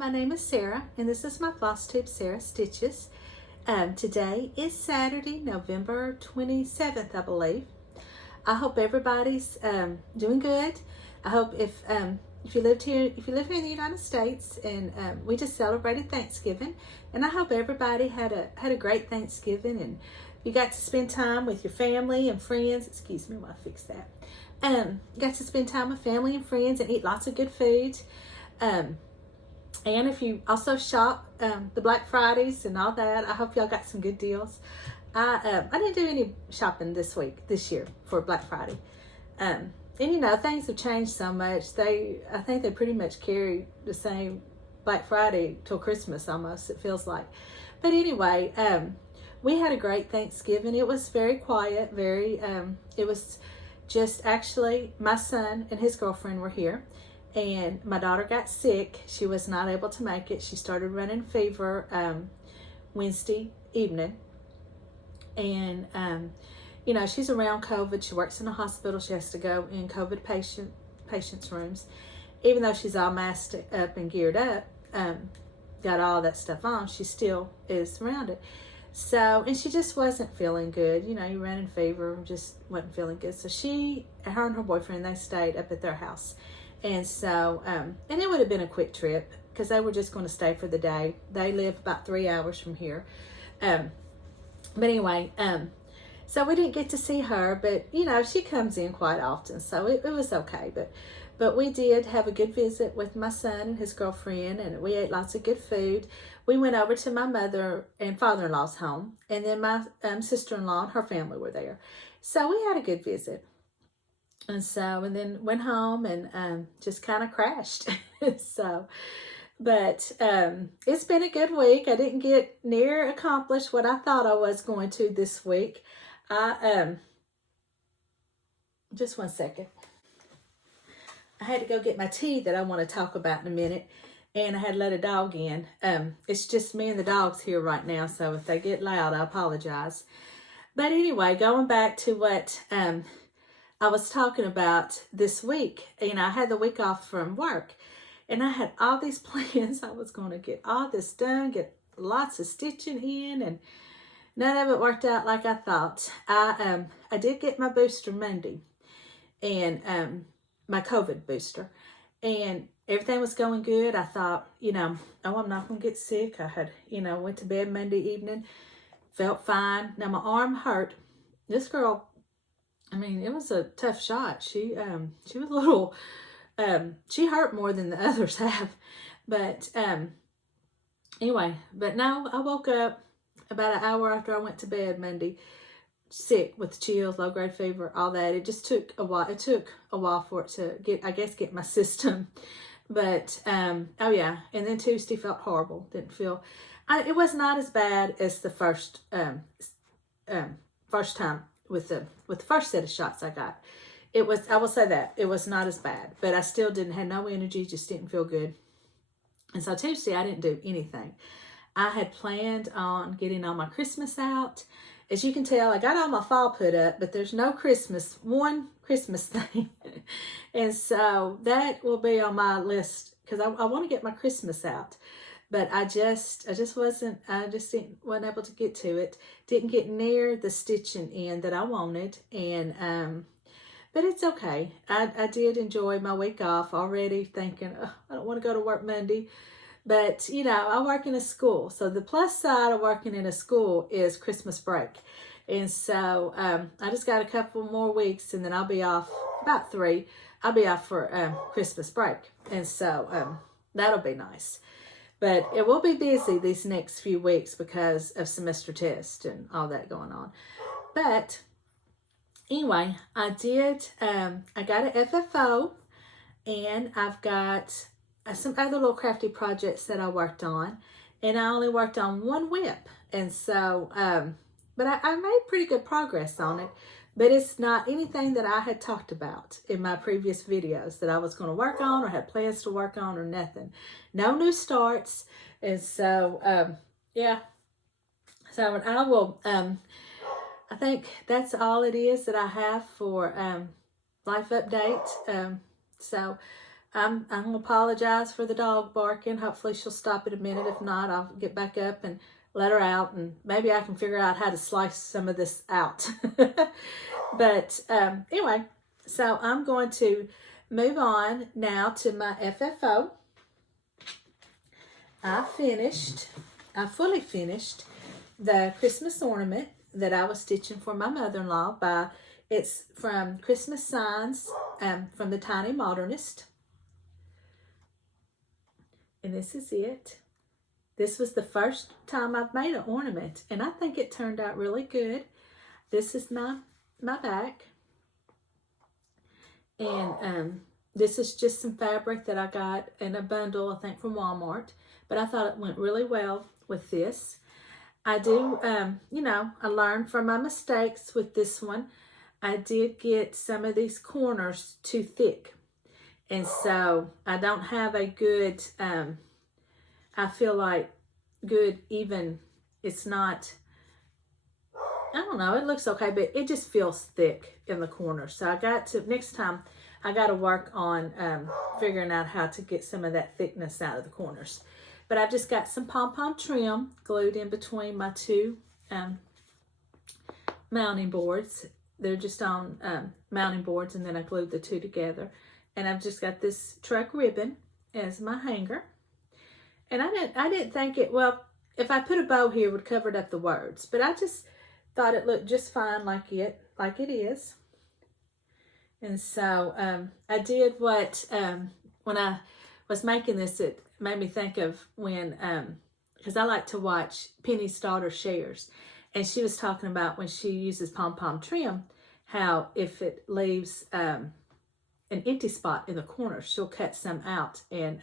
my name is Sarah, and this is my Flosstube Sarah Stitches. Today is Saturday, November 27th, I believe. I hope everybody's doing good. I hope if you live here in the United States, and we just celebrated Thanksgiving, and I hope everybody had a great Thanksgiving, and you got to spend time with your family and friends. Excuse me while I fix that. You got to spend time with family and friends and eat lots of good food. And if you also shop the Black Fridays and all that, I hope y'all got some good deals. I didn't do any shopping this year for Black Friday. And you know, things have changed so much. I think they pretty much carry the same Black Friday till Christmas almost, it feels like. But anyway, we had a great Thanksgiving. It was very quiet, it was just actually my son and his girlfriend were here. And my daughter got sick. She was not able to make it. She started running fever Wednesday evening. And, you know, she's around COVID. She works in a hospital. She has to go in COVID patients' rooms. Even though she's all masked up and geared up, got all that stuff on, she still is surrounded. So, and she just wasn't feeling good. You know, you running fever, just wasn't feeling good. So her and her boyfriend, they stayed up at their house. And so, and it would have been a quick trip because they were just going to stay for the day. They live about 3 hours from here. But anyway, so we didn't get to see her, but you know, she comes in quite often, so it was okay. But we did have a good visit with my son and his girlfriend, and we ate lots of good food. We went over to my mother and father-in-law's home, and then my sister-in-law and her family were there. So we had a good visit. And then went home and just kind of crashed. So, but it's been a good week. I didn't get near accomplish what I thought I was going to this week. Just one second. I had to go get my tea that I want to talk about in a minute, and I had to let a dog in. It's just me and the dogs here right now, so if they get loud, I apologize. But anyway, going back to what I was talking about this week. You know, I had the week off from work, and I had all these plans. I was going to get all this done, get lots of stitching in, and none of it worked out like I thought. I did get my booster Monday, and my COVID booster, and everything was going good. I thought, you know, oh, I'm not going to get sick. I had, you know, went to bed Monday evening, felt fine. Now my arm hurt. This girl, I mean, it was a tough shot. She was a little, she hurt more than the others have. But anyway, but no, I woke up about an hour after I went to bed Monday, sick with chills, low grade fever, all that. It just took a while. It took a while for it to get my system. But, oh yeah. And then Tuesday felt horrible. Didn't feel, it was not as bad as the first time with the first set of shots I got. It was, I will say that, it was not as bad, but I still had no energy, just didn't feel good. And so Tuesday I didn't do anything. I had planned on getting all my Christmas out. As you can tell, I got all my fall put up, but there's no one Christmas thing. And so that will be on my list because I want to get my Christmas out. But I just wasn't able to get to it. Didn't get near the stitching in that I wanted. And, but it's okay. I did enjoy my week off already, thinking, oh, I don't want to go to work Monday. But, you know, I work in a school. So the plus side of working in a school is Christmas break. And so I just got a couple more weeks, and then I'll be off, about 3. I'll be off for Christmas break. And so that'll be nice. But it will be busy these next few weeks because of semester tests and all that going on. But anyway, I got an FFO, and I've got some other little crafty projects that I worked on. And I only worked on one whip. And so, but I made pretty good progress on it. But it's not anything that I had talked about in my previous videos that I was going to work on or had plans to work on or nothing. No new starts. And so, yeah. So I will, I think that's all it is that I have for life update. So I'm going to apologize for the dog barking. Hopefully she'll stop in a minute. If not, I'll get back up and let her out, and maybe I can figure out how to slice some of this out. But anyway, so I'm going to move on now to my FFO. I fully finished the Christmas ornament that I was stitching for my mother-in-law. It's from Christmas Signs from the Tiny Modernist. And this is it. This was the first time I've made an ornament, and I think it turned out really good. This is my back. And this is just some fabric that I got in a bundle, I think, from Walmart. But I thought it went really well with this. I do, you know, I learned from my mistakes with this one. I did get some of these corners too thick. And so I don't have a good, I feel like good even, it's not, I don't know, it looks okay, but it just feels thick in the corners. So I got to, next time, I got to work on figuring out how to get some of that thickness out of the corners. But I've just got some pom-pom trim glued in between my two mounting boards. They're just on mounting boards, and then I glued the two together. And I've just got this truck ribbon as my hanger. And I didn't think it, well, if I put a bow here, it would cover up the words. But I just thought it looked just fine like it is. And so I did what, when I was making this, it made me think of when, because I like to watch Penny's daughter shares. And she was talking about when she uses pom-pom trim, how if it leaves an empty spot in the corner, she'll cut some out and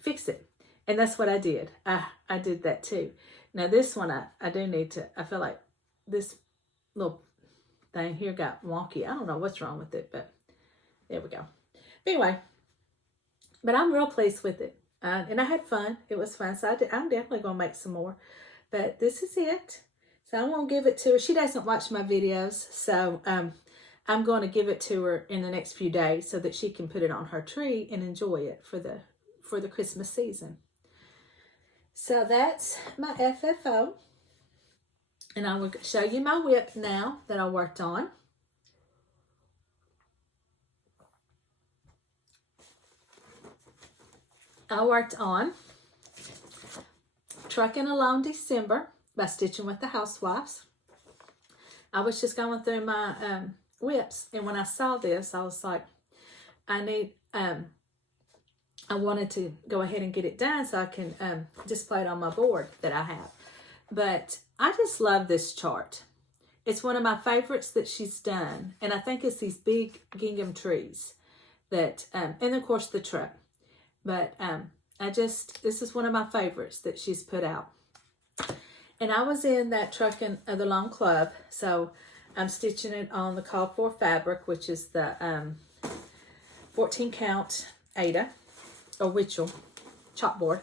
fix it. And that's what I did. I did that too. Now this one, I do need to, I feel like this little thing here got wonky. I don't know what's wrong with it, but there we go. Anyway, but I'm real pleased with it. And I had fun. It was fun. So I'm definitely going to make some more. But this is it. So I'm going to give it to her. She doesn't watch my videos. So I'm going to give it to her in the next few days so that she can put it on her tree and enjoy it for the Christmas season. So that's my FFO. And I will show you my whip now that I worked on. I worked on Trucking Along December by Stitching with the Housewives. I was just going through my whips, and when I saw this, I was like, I wanted to go ahead and get it done so I can display it on my board that I have. But I just love this chart. It's one of my favorites that she's done, and I think it's these big gingham trees that, and of course the truck. But this is one of my favorites that she's put out. And I was in that Trucking Along Club, so I'm stitching it on the called for fabric, which is the 14 count Ada, or Witchell chalkboard.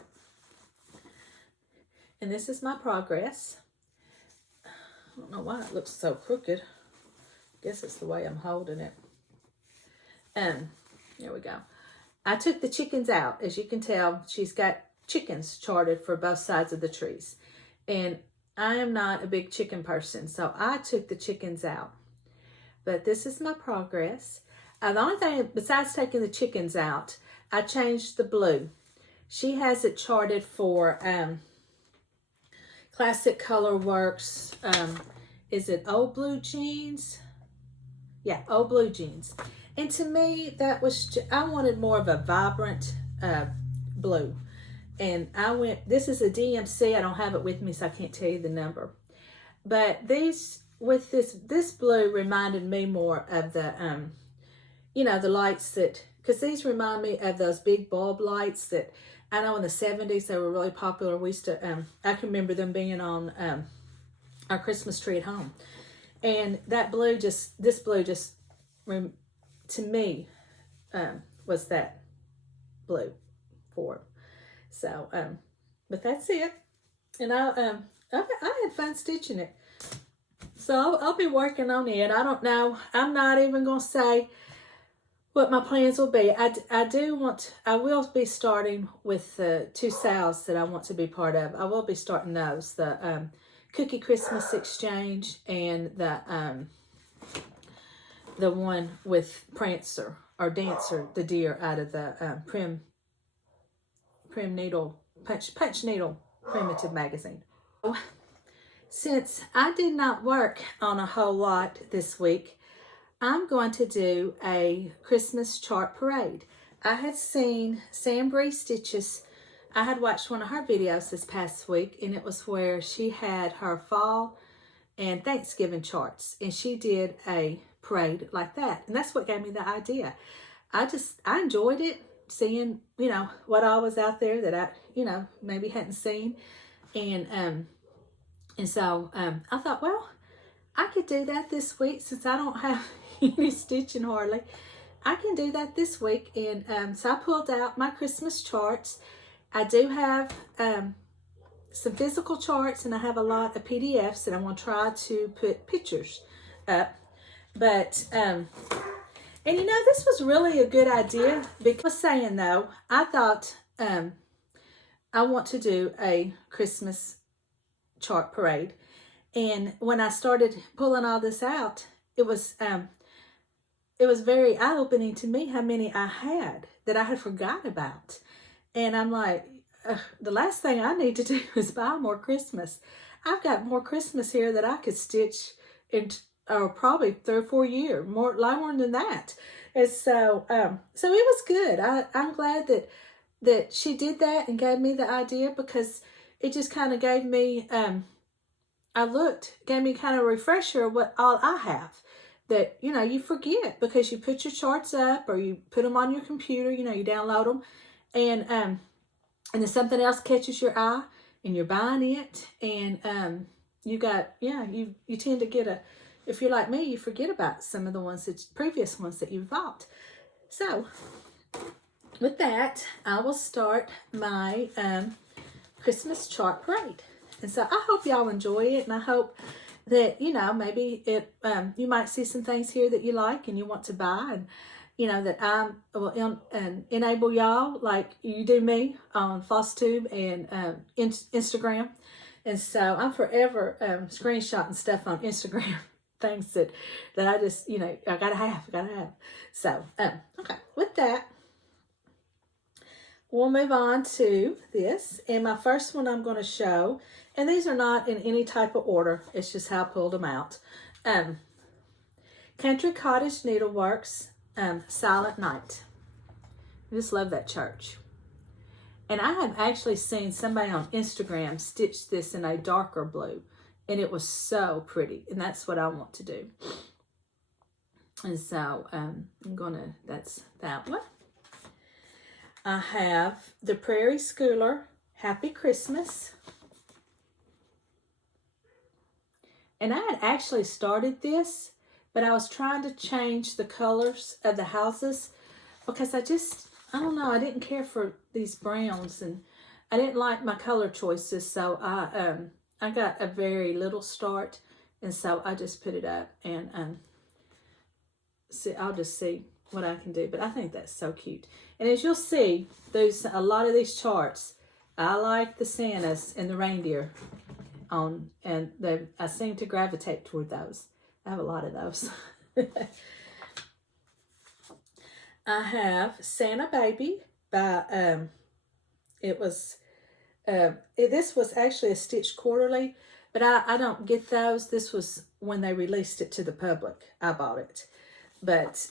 And this is my progress. I don't know why it looks so crooked. I guess it's the way I'm holding it. There we go. I took the chickens out. As you can tell, she's got chickens charted for both sides of the trees. And I am not a big chicken person, so I took the chickens out. But this is my progress. The only thing, besides taking the chickens out, I changed the blue. She has it charted for Classic Color Works. Is it Old Blue Jeans? Yeah, Old Blue Jeans. And to me, that was, I wanted more of a vibrant blue. And I went, this is a DMC. I don't have it with me, so I can't tell you the number. But these, with this blue reminded me more of the, you know, the lights that, because these remind me of those big bulb lights that, I know in the 70s they were really popular. We used to, I can remember them being on our Christmas tree at home. And that blue just, this blue just, to me, was that blue for it. So, but that's it. And I had fun stitching it. So I'll be working on it. I don't know. I'm not even going to say what my plans will be. I will be starting with the 2 sales that I want to be part of. I will be starting those, the Cookie Christmas Exchange and the one with Prancer or Dancer, the deer out of the Prim Needle, Punch Needle Primitive Magazine. Since I did not work on a whole lot this week, I'm going to do a Christmas chart parade. I had seen Sam Bree Stitches. I had watched one of her videos this past week, and it was where she had her fall and Thanksgiving charts, and she did a parade like that, and that's what gave me the idea. I enjoyed it, seeing, you know, what all was out there that I, you know, maybe hadn't seen, and so I thought, well, I could do that this week since I don't have any stitching hardly. I can do that this week, and so I pulled out my Christmas charts. I do have some physical charts, and I have a lot of PDFs, and I'm going to try to put pictures up. But, and you know, this was really a good idea, because I was saying, though, I thought I want to do a Christmas chart parade. And when I started pulling all this out, it was very eye-opening to me how many I had that I had forgot about. And I'm like, the last thing I need to do is buy more Christmas. I've got more Christmas here that I could stitch in probably 3 or 4 years, a lot more than that. And so, so it was good. I'm glad that she did that and gave me the idea, because it just kind of gave me, gave me kind of a refresher of what all I have. That, you know, you forget because you put your charts up or you put them on your computer, you know, you download them, and then something else catches your eye and you're buying it, and you tend to get if you're like me, you forget about some of the previous ones that you bought. So with that, I will start my Christmas chart parade. And so I hope y'all enjoy it, and I hope that, you know, maybe you might see some things here that you like and you want to buy, and, you know, that I will enable y'all like you do me on Flosstube and Instagram. And so I'm forever screenshotting stuff on Instagram, things that I just, you know, I gotta have. So, okay, with that, we'll move on to this. And my first one I'm going to show, and these are not in any type of order, it's just how I pulled them out. Country Cottage Needleworks, Silent Night. I just love that church. And I have actually seen somebody on Instagram stitch this in a darker blue, and it was so pretty, and that's what I want to do. And so that's that one. I have the Prairie Schooler Happy Christmas. And I had actually started this, but I was trying to change the colors of the houses because I don't know, I didn't care for these browns, and I didn't like my color choices. So I got a very little start, and so I just put it up, and I'll just see what I can do. But I think that's so cute. And as you'll see, there's a lot of these charts. I like the Santas and the reindeer on, and I seem to gravitate toward those. I have a lot of those. I have Santa Baby by this was actually a Stitch Quarterly, but I don't get those. This was when they released it to the public. I bought it. But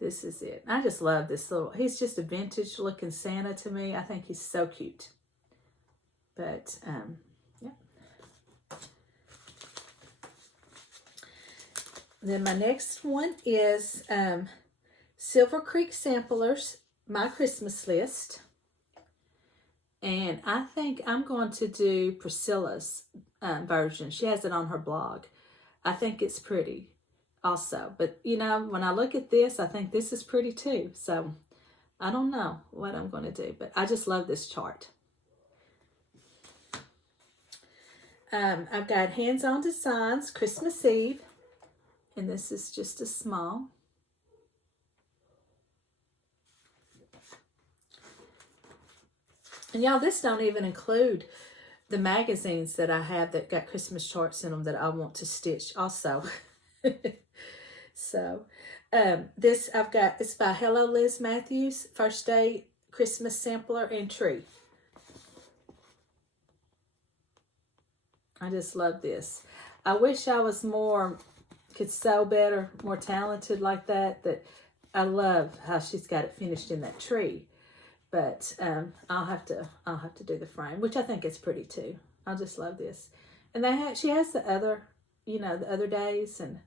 this is it. I just love this he's just a vintage looking Santa to me. I think he's so cute. But, yeah. Then my next one is Silver Creek Samplers, My Christmas List. And I think I'm going to do Priscilla's version. She has it on her blog. I think it's pretty also. But, you know, when I look at this, I think this is pretty too. So, I don't know what I'm going to do. But I just love this chart. I've got Hands On Designs, Christmas Eve. And this is just a small. And y'all, this don't even include the magazines that I have that got Christmas charts in them that I want to stitch also. So, this I've got, it's by Hello Liz Matthews, First Day Christmas Sampler and Tree. I just love this. I wish I was could sew better, more talented like that. That I love how she's got it finished in that tree. But I'll have to do the frame, which I think is pretty too. I just love this. And she has the other, the other days, and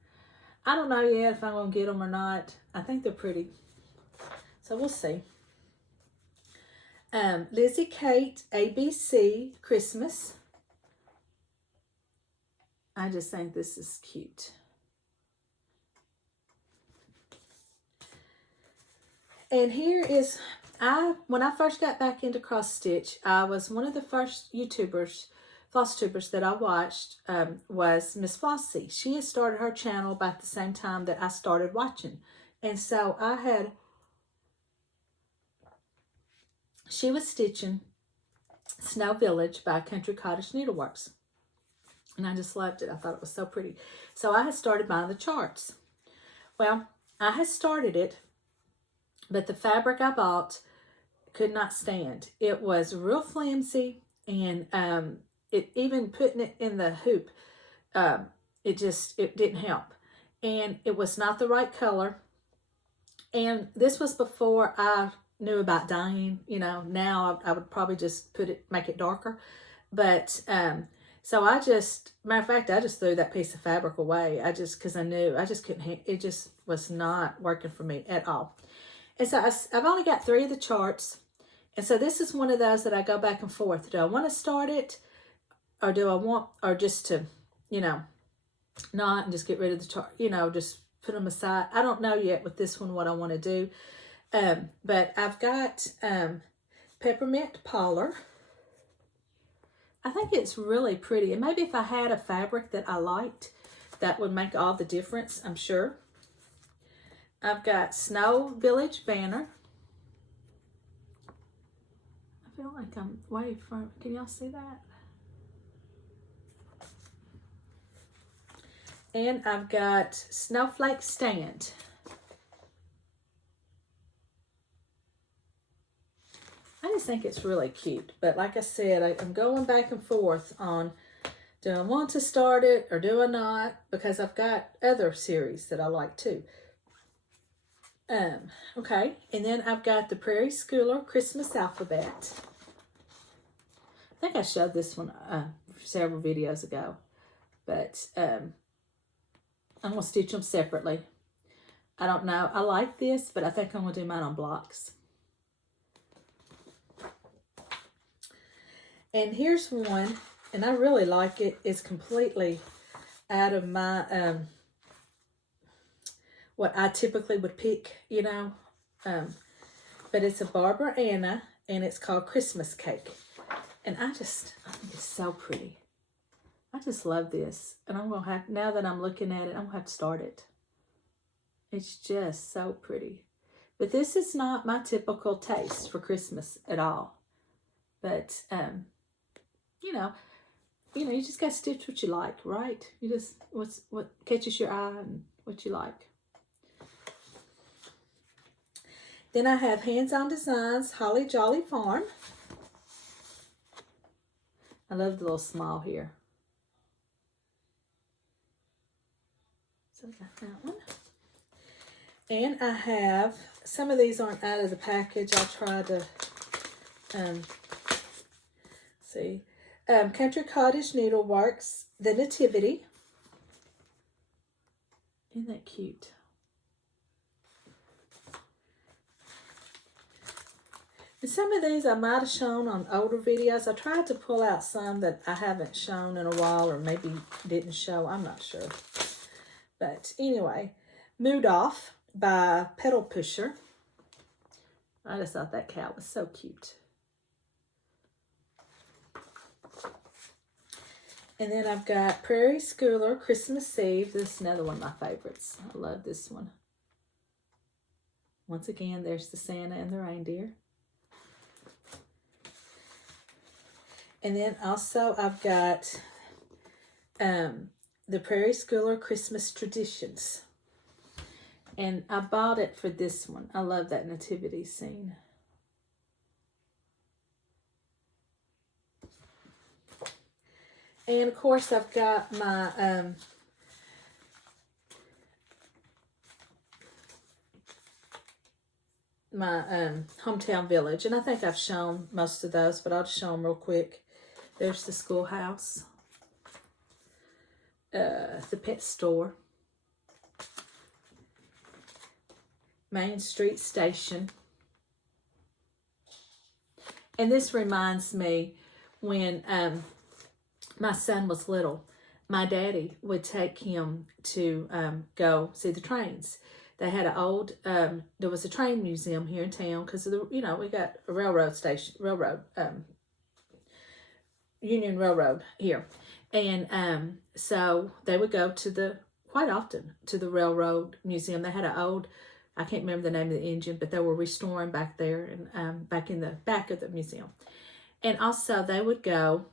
I don't know yet if I'm gonna get them or not. I think they're pretty, so we'll see. Lizzie Kate ABC Christmas. I just think this is cute. And here is, when I first got back into cross stitch, I was one of the first YouTubers, Flosstubers that I watched was Miss Flossie. She had started her channel about the same time that I started watching. And so she was stitching Snow Village by Country Cottage Needleworks. And I just loved it. I thought it was so pretty. So I had started buying the charts. Well, I had started it, but the fabric I bought could not stand. It was real flimsy, and even putting it in the hoop, it didn't help. And it was not the right color. And this was before I knew about dyeing. Now I would probably just make it darker. But so matter of fact, I just threw that piece of fabric away. Because I knew I just couldn't. It just was not working for me at all. And so I've only got 3 of the charts. And so this is one of those that I go back and forth. Do I want to start it? Or do I want, or just to, not and just get rid of the chart, just put them aside. I don't know yet with this one what I want to do. But I've got Peppermint Parlor. I think it's really pretty. And maybe if I had a fabric that I liked, that would make all the difference, I'm sure. I've got Snow Village Banner. I feel like I'm way from, can y'all see that? And I've got Snowflake Stand. I just think it's really cute. But like I said, I'm going back and forth on, do I want to start it or do I not? Because I've got other series that I like too. Okay, and then I've got the Prairie Schooler Christmas Alphabet. I think I showed this one several videos ago, but I'm going to stitch them separately. I don't know. I like this, but I think I'm going to do mine on blocks. And here's one, and I really like it. It's completely out of my what I typically would pick, but it's a Barbara Anna, and it's called Christmas Cake. And I think it's so pretty. I just love this. And I'm going to have, now that I'm looking at it, I'm going to have to start it. It's just so pretty. But this is not my typical taste for Christmas at all. But, you just got to stitch what you like, right? You just, what catches your eye and what you like. Then I have Hands On Designs, Holly Jolly Farm. I love the little smile here. So I got that one. And I have, some of these aren't out of the package. I'll try to see. Country Cottage Needleworks, The Nativity. Isn't that cute? And some of these I might have shown on older videos. I tried to pull out some that I haven't shown in a while, or maybe didn't show. I'm not sure. But anyway, Mood Off by Pedal Pusher. I just thought that cat was so cute. And then I've got Prairie Schooler Christmas Eve. This is another one of my favorites. I love this one. Once again, there's the Santa and the reindeer. And then also I've got the Prairie Schooler Christmas Traditions. And I bought it for this one. I love that nativity scene. And of course I've got my hometown village, and I think I've shown most of those, but I'll just show them real quick. There's the schoolhouse, the pet store, Main Street Station. And this reminds me when my son was little, my daddy would take him to go see the trains. They had an old, there was a train museum here in town because of the, we got a railroad station, Union Railroad here. And so they would go to quite often to the railroad museum. They had an old, I can't remember the name of the engine, but they were restoring back there and back in the back of the museum. And also they would go,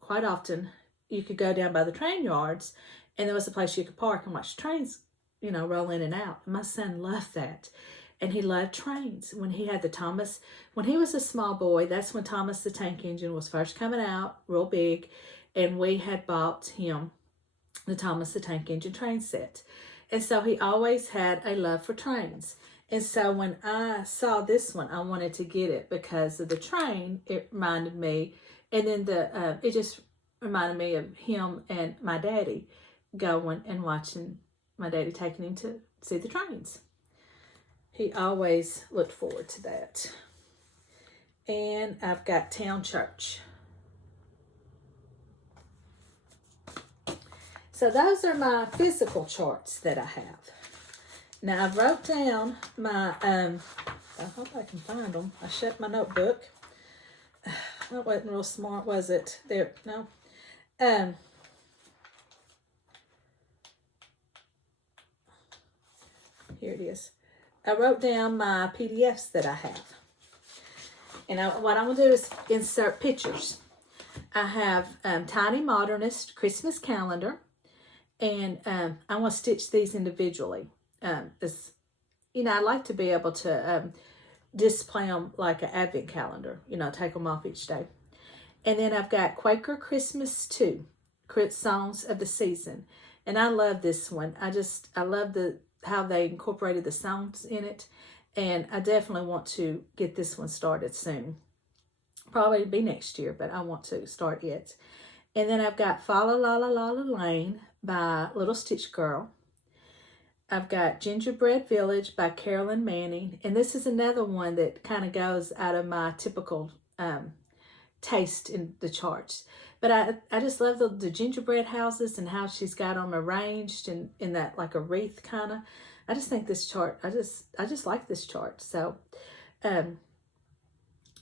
quite often, you could go down by the train yards and there was a place you could park and watch trains roll in and out. My son loved that. And he loved trains. When he had when he was a small boy, that's when Thomas the Tank Engine was first coming out, real big. And we had bought him the Thomas the Tank Engine train set. And so he always had a love for trains. And so when I saw this one, I wanted to get it because of the train. It reminded me, and then it just reminded me of him and my daddy going and watching my daddy taking him to see the trains. He always looked forward to that. And I've got Town Church. So those are my physical charts that I have. Now I wrote down my, I hope I can find them. I shut my notebook. That wasn't real smart, was it? There, no. Here it is. I wrote down my PDFs that I have. And what I'm going to do is insert pictures. I have Tiny Modernist Christmas Calendar. And I'm going to stitch these individually. I like to be able to display them like an advent calendar. Take them off each day. And then I've got Quaker Christmas 2, Songs of the Season. And I love this one. I love how they incorporated the songs in it. And I definitely want to get this one started soon. Probably be next year, but I want to start it. And then I've got Fa La La La La La Lane by Little Stitch Girl. I've got Gingerbread Village by Carolyn Manning. And this is another one that kind of goes out of my typical taste in the charts. But I just love the gingerbread houses and how she's got them arranged in that like a wreath kind of. I just think this chart, I just like this chart. So, and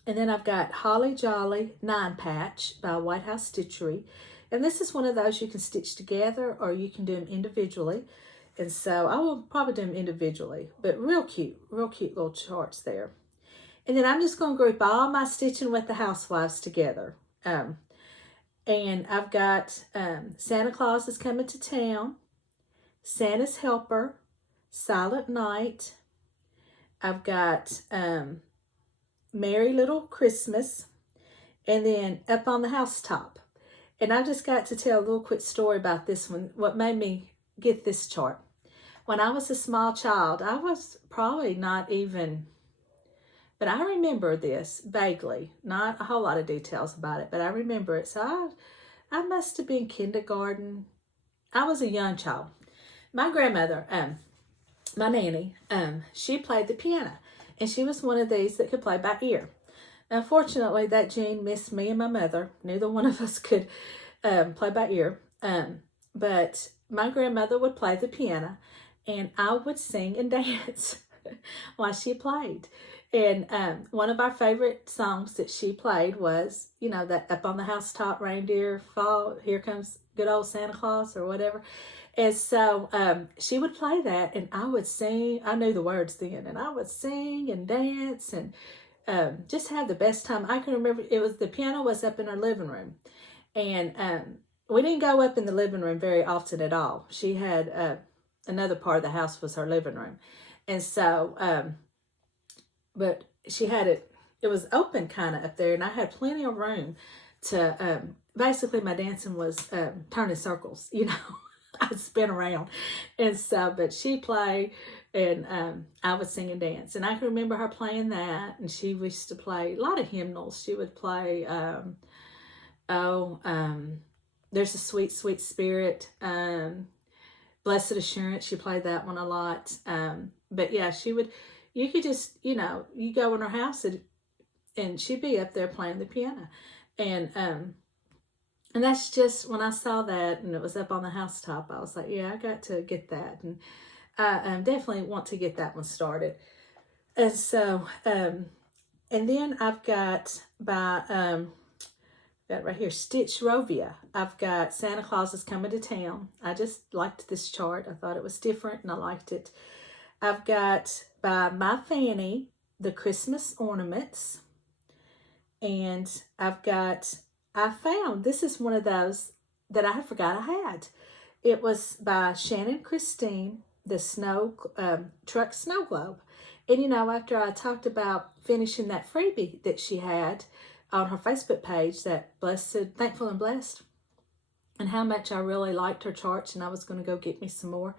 then I've got Holly Jolly 9-Patch by White House Stitchery. And this is one of those you can stitch together or you can do them individually. And so I will probably do them individually, but real cute little charts there. And then I'm just going to group all my Stitching with the Housewives together. And I've got Santa Claus is Coming to Town, Santa's Helper, Silent Night. I've got Merry Little Christmas, and then Up on the Housetop. And I just got to tell a little quick story about this one, what made me get this chart. When I was a small child, I was probably not even, but I remember this vaguely, not a whole lot of details about it, but I remember it. So I must have been kindergarten. I was a young child. My grandmother, my nanny, she played the piano, and she was one of these that could play by ear. Unfortunately, that gene missed me and my mother. Neither one of us could play by ear. But my grandmother would play the piano, and I would sing and dance while she played. And one of our favorite songs that she played was, that Up on the Housetop, Reindeer Fall, Here Comes Good Old Santa Claus, or whatever. And so she would play that, and I would sing. I knew the words then, and I would sing and dance and just have the best time. I can remember the piano was up in our living room, and we didn't go up in the living room very often at all. She had another part of the house was her living room, and so but she had it was open kind of up there, and I had plenty of room to basically my dancing was turning circles, you know. I'd spin around, and so but she played, and I would sing and dance, and I can remember her playing that, and she used to play a lot of hymnals. She would play There's a Sweet Sweet Spirit, Blessed Assurance. She played that one a lot. But yeah, you could just, you know, you go in her house and she'd be up there playing the piano. And that's just, when I saw that and it was up on the housetop, I was like, yeah, I got to get that. And I definitely want to get that one started. And so, and then I've got got right here, Stitch Rovia. I've got Santa Claus is Coming to Town. I just liked this chart. I thought it was different and I liked it. I've got by My Fanny, the Christmas ornaments. And I've got, I found, this is one of those that I forgot I had. It was by Shannon Christine, the truck snow globe. And you know, after I talked about finishing that freebie that she had on her Facebook page, that Thankful and Blessed, and how much I really liked her charts, and I was going to go get me some more.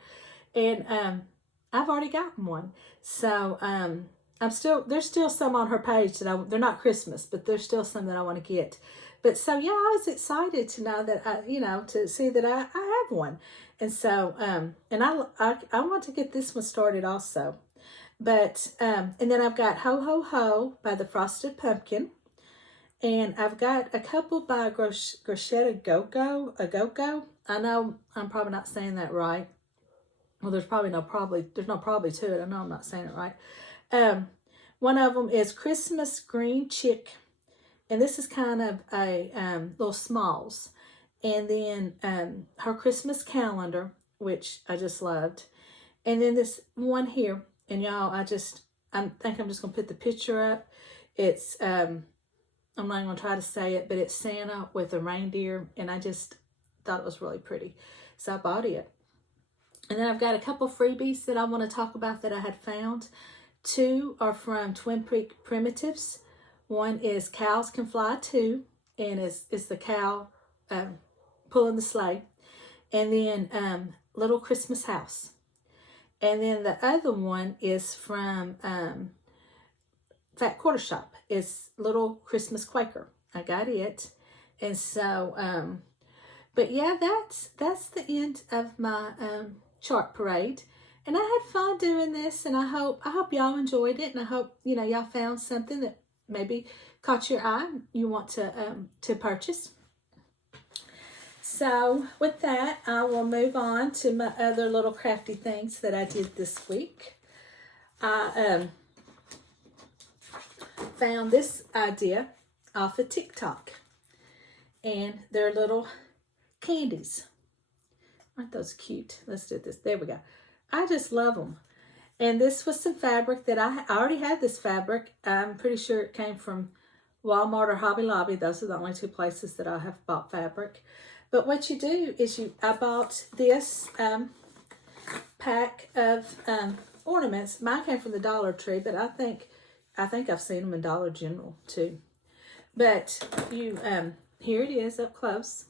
And I've already gotten one. So there's still some on her page that they're not Christmas, but there's still some that I want to get. But so yeah, I was excited to know that to see that I have one. And so and I want to get this one started also. But and then I've got Ho Ho Ho by the Frosted Pumpkin. And I've got a couple by Groschetta Go-Go. I know I'm probably not saying that right. Well, there's no probably to it. I know I'm not saying it right. One of them is Christmas Green Chick. And this is kind of a little smalls. And then her Christmas calendar, which I just loved. And then this one here. And y'all, I think I'm just going to put the picture up. It's, I'm not going to try to say it, but it's Santa with a reindeer, and I just thought it was really pretty. So I bought it. And then I've got a couple freebies that I want to talk about that I had found. Two are from Twin Peak Primitives. One is Cows Can Fly Too, and it's the cow pulling the sleigh. And then Little Christmas House. And then the other one is from Fat Quarter Shop. It's Little Christmas Quaker. I got it. And so, but yeah, that's the end of my chart parade. And I had fun doing this, and I hope y'all enjoyed it, and I hope, you know, y'all found something that maybe caught your eye and you want to purchase. So with that, I will move on to my other little crafty things that I did this week. I found this idea off of TikTok, and they're little candies. Aren't those cute? Let's do this. There we go. I just love them. And this was some fabric that I already had this fabric. I'm pretty sure it came from Walmart or Hobby Lobby. Those are the only two places that I have bought fabric. But what you do is I bought this pack of ornaments. Mine came from the Dollar Tree, but I think I've seen them in Dollar General too. But you, here it is up close.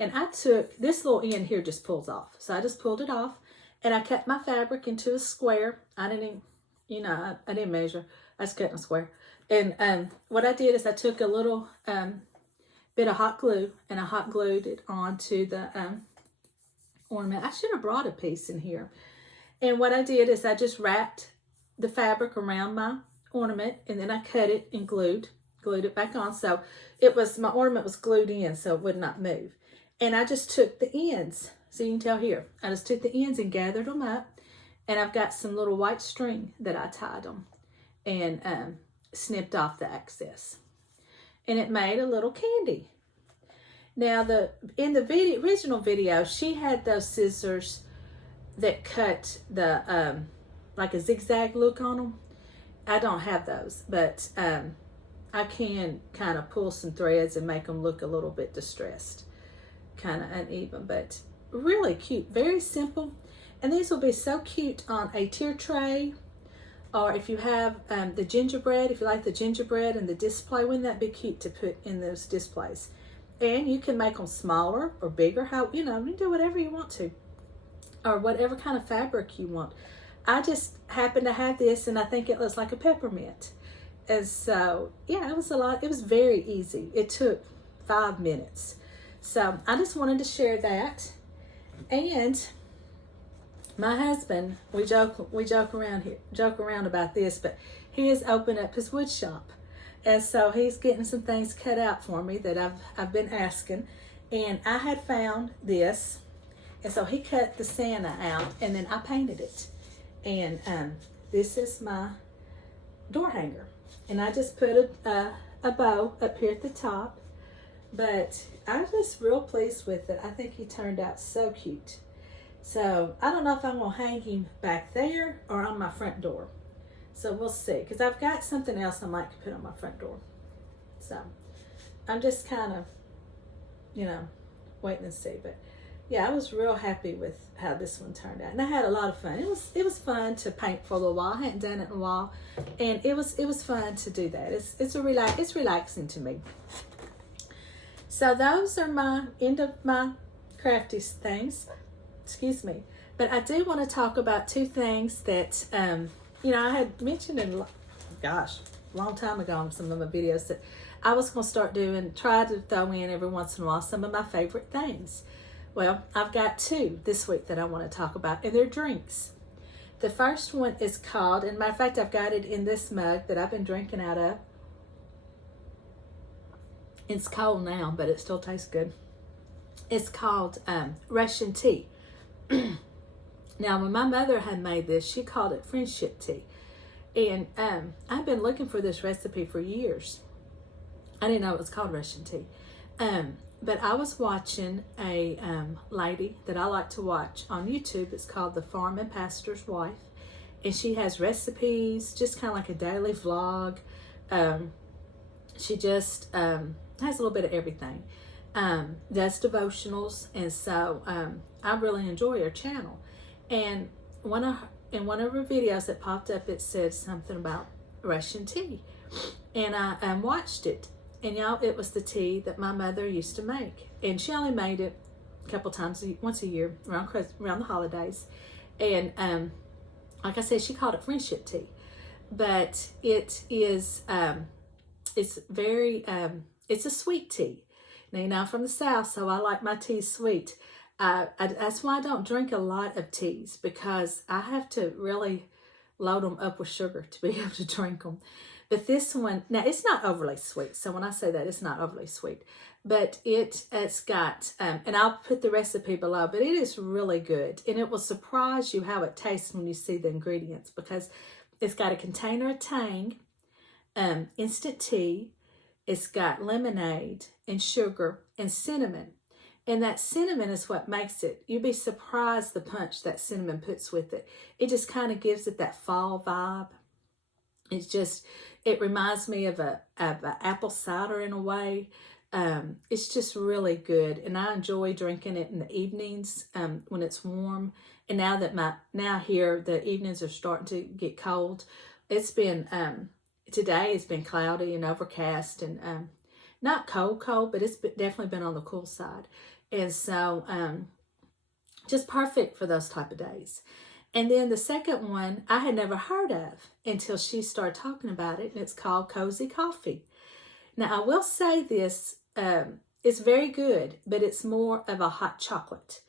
And I took, this little end here just pulls off. So I just pulled it off, and I cut my fabric into a square. I didn't, I didn't measure. I just cut in a square. And what I did is I took a little bit of hot glue, and I hot glued it onto the ornament. I should have brought a piece in here. And what I did is I just wrapped the fabric around my ornament, and then I cut it and glued it back on. So my ornament was glued in, so it would not move. And I just took the ends, so you can tell here, I just took the ends and gathered them up, and I've got some little white string that I tied them and snipped off the excess. And it made a little candy. Now, in the original video, she had those scissors that cut the, like a zigzag look on them. I don't have those, but I can kind of pull some threads and make them look a little bit distressed, kind of uneven, but really cute, very simple. And these will be so cute on a tier tray, or if you have the gingerbread, if you like the gingerbread and the display, wouldn't that be cute to put in those displays? And you can make them smaller or bigger, how, you know, you do whatever you want to, or whatever kind of fabric you want. I just happen to have this, and I think it looks like a peppermint. And so, yeah, it was very easy. It took 5 minutes. So I just wanted to share that. And my husband, we joke around about this, but he has opened up his wood shop. And so he's getting some things cut out for me that I've been asking. And I had found this. And so he cut the Santa out, and then I painted it. And this is my door hanger. And I just put a bow up here at the top. But I'm just real pleased with it. I think he turned out so cute. So I don't know if I'm going to hang him back there or on my front door. So we'll see. Because I've got something else I might put on my front door. So I'm just kind of, you know, waiting and see. But yeah, I was real happy with how this one turned out. And I had a lot of fun. It was fun to paint for a little while. I hadn't done it in a while. And it was fun to do that. It's relaxing to me. So those are my end of my crafty things. Excuse me. But I do want to talk about two things that, you know, I had mentioned a long time ago in some of my videos that I was going to start doing, try to throw in every once in a while some of my favorite things. Well, I've got two this week that I want to talk about, and they're drinks. The first one is called, and matter of fact, I've got it in this mug that I've been drinking out of. It's cold now, but it still tastes good. It's called Russian tea. Now, when my mother had made this, she called it friendship tea. And I've been looking for this recipe for years. I didn't know it was called Russian tea. But I was watching a lady that I like to watch on YouTube. It's called The Farm and Pastor's Wife. And she has recipes, just kind of like a daily vlog. She just has a little bit of everything. Does devotionals. And so I really enjoy her channel. And in one of her videos that popped up, it said something about Russian tea. And I watched it. And y'all, it was the tea that my mother used to make. And she only made it a couple times, once a year, around the holidays. And like I said, she called it friendship tea. But it is, it's very, it's a sweet tea. Now, you know, I'm from the South, so I like my tea sweet. That's why I don't drink a lot of teas, because I have to really load them up with sugar to be able to drink them. But this one, now it's not overly sweet. So when I say that, it's not overly sweet. But it's got, and I'll put the recipe below, but it is really good. And it will surprise you how it tastes when you see the ingredients, because it's got a container of Tang, instant tea. It's got lemonade and sugar and cinnamon. And that cinnamon is what makes it. You'd be surprised the punch that cinnamon puts with it. It just kind of gives it that fall vibe. It's just, it reminds me of a apple cider in a way. It's just really good. And I enjoy drinking it in the evenings when it's warm. And now here, the evenings are starting to get cold. It's been, today it's been cloudy and overcast and not cold, but it's definitely been on the cool side. And so just perfect for those type of days. And then the second one I had never heard of until she started talking about it, and it's called Cozy Coffee. Now, I will say this, it's very good, but it's more of a hot chocolate.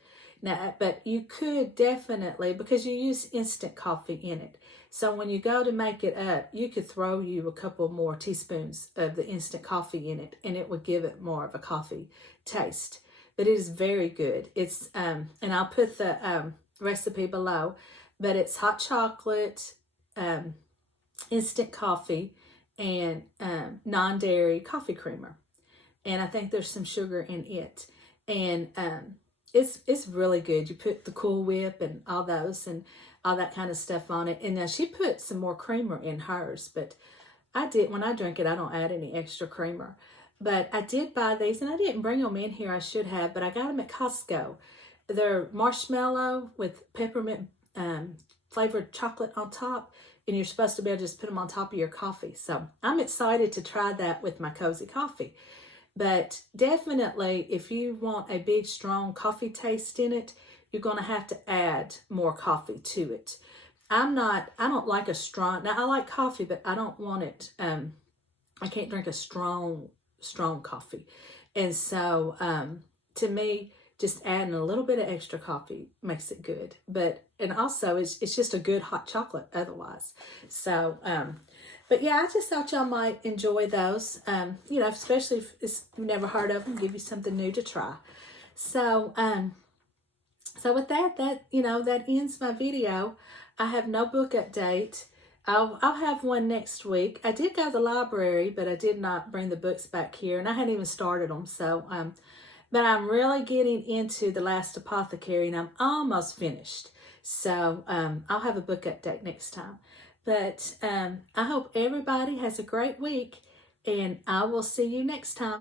Now, but you could definitely, because you use instant coffee in it. So when you go to make it up, you could throw you a couple more teaspoons of the instant coffee in it, and it would give it more of a coffee taste. But it is very good. It's, and I'll put the recipe below, but it's hot chocolate, instant coffee, and non-dairy coffee creamer. And I think there's some sugar in it. And it's really good. You put the Cool Whip and all those. And all that kind of stuff on it. And now she put some more creamer in hers, but when I drink it, I don't add any extra creamer. But I did buy these, and I didn't bring them in here. I should have, but I got them at Costco. They're marshmallow with peppermint flavored chocolate on top, and you're supposed to be able to just put them on top of your coffee. So I'm excited to try that with my cozy coffee. But definitely, if you want a big, strong coffee taste in it, you're going to have to add more coffee to it. I don't like a strong, now I like coffee, but I don't want it, I can't drink a strong coffee. And so, to me, just adding a little bit of extra coffee makes it good. And also it's just a good hot chocolate otherwise. So, but yeah, I just thought y'all might enjoy those, especially if you've never heard of them, give you something new to try. So, so with that ends my video. I have no book update. I'll have one next week. I did go to the library, but I did not bring the books back here, and I hadn't even started them. So, but I'm really getting into The Last Apothecary, and I'm almost finished. So, I'll have a book update next time. But I hope everybody has a great week, and I will see you next time.